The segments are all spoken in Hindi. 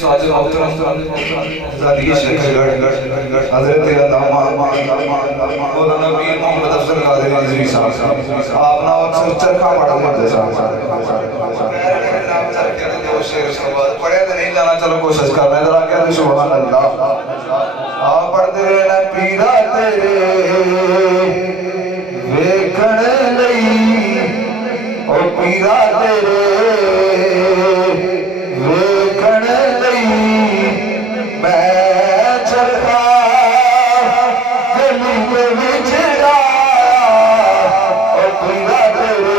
साजिद मोहतरम ज़ादी शेख हज़रत अल्लामा मौलाना पीर मोहम्मद अफजल कादरी रिज़वी साहब आपना अक्सर चरखा पढ़ा करते साहब शेर सवाल पढ़े तो नहीं जाना, चलो कोशिश करना है जरा क्या सुभान अल्लाह। आप पढ़ते रहना पीरा तेरे वेखण लई ओ पीरा तेरे वेखण लई मैं चरखा गली दे विच आया ओ पीरा तेरे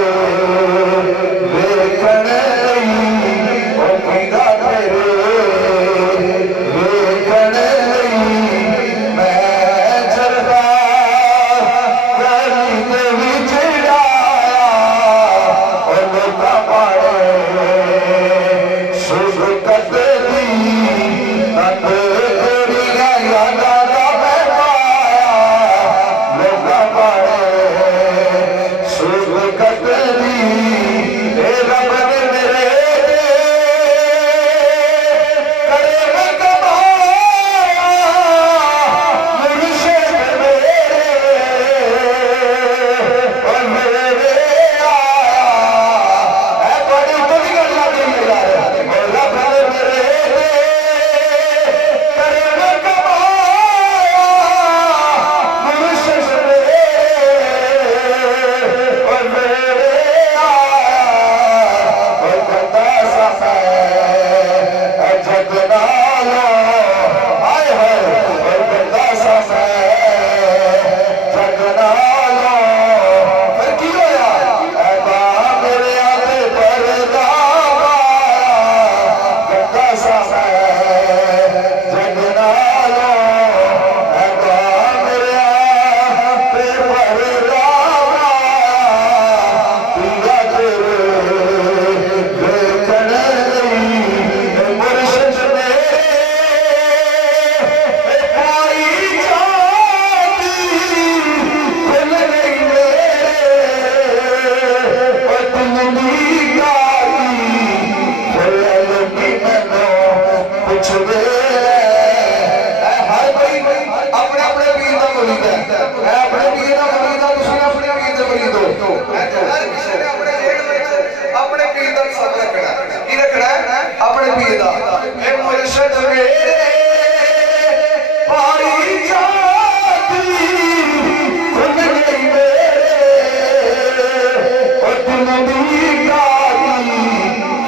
वेखण लई ओ पीरा तेरे वेखण लई मैं चरखा गली दे विच आया ओ लोका पाए सुख कदरी तक तेरिया यादा दा मैं पाया लोका पाए सुख कदरी ए रब ने मेरे करे कमाया मुर्शिद मेरे और मेरे आया है बड़ी बड़ी गल लगी यार रब ने मेरे करे कमाया मुर्शिद मेरे और मेरे आया और बंदा सा है जगना लो आए है और बंदा सा है जगना लो फिर की होया ऐबा मेरे आते पर्दा पाया बंदा सा है जगना लो ऐबा मेरे आते पर्दा पाया पीरा तेरे वेखण लई मुर्शिद मेरे पाई जाती दिल नहीं मेरे और दिल दी गाली फिर लोगी मैनू पुछदे हर कोई अपने अपने पीर दा मुरीद है मैं अपने पीर दा मुरीद हां तुसीं अपने पीर दे मुरीद हो हर किसी ने अपने पीर दा सब रखना की रखना है अपने पीर दा ए मुर्शिद मेरे पाई जाती खुद नहीं मेरे और दिल दी गाली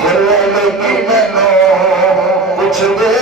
फिर लोगी मैनू पुछदे